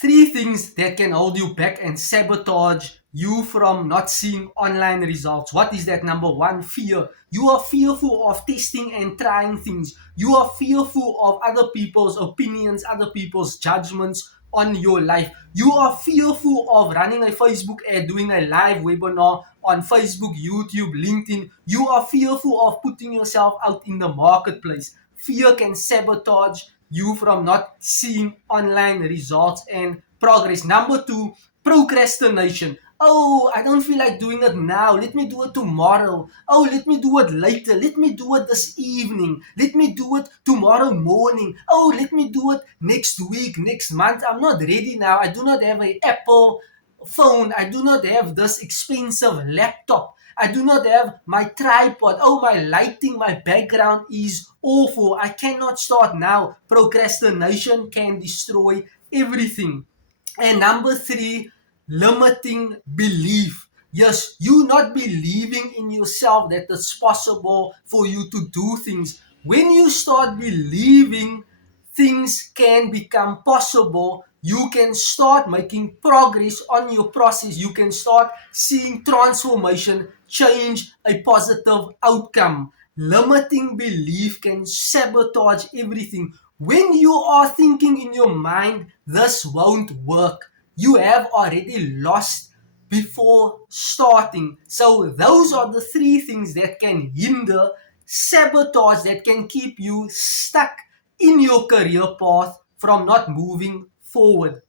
Three things that can hold you back and sabotage you from not seeing online results. What is that? Number one, fear. You are fearful of testing and trying things. You are fearful of other people's opinions, other people's judgments on your life. You are fearful of running a Facebook ad, doing a live webinar on Facebook, YouTube, LinkedIn. You are fearful of putting yourself out in the marketplace. Fear can sabotage you from not seeing online results and progress. Number two, procrastination. Oh, I don't feel like doing it now. Let me do it tomorrow. Oh, let me do it later. Let me do it this evening. Let me do it tomorrow morning. Oh, let me do it next week, next month. I'm not ready now. I do not have an Apple phone. I do not have this expensive laptop. I do not have my tripod. Oh, my lighting, my background is awful. I cannot start now. Procrastination can destroy everything. And number three, limiting belief. Yes, you not believing in yourself that it's possible for you to do things. When you start believing things can become possible, you can start making progress on your process. You can start seeing transformation, change, a positive outcome. Limiting belief can sabotage everything. When you are thinking in your mind, this won't work, you have already lost before starting. So, those are the three things that can hinder, sabotage, that can keep you stuck in your career path from not moving forward.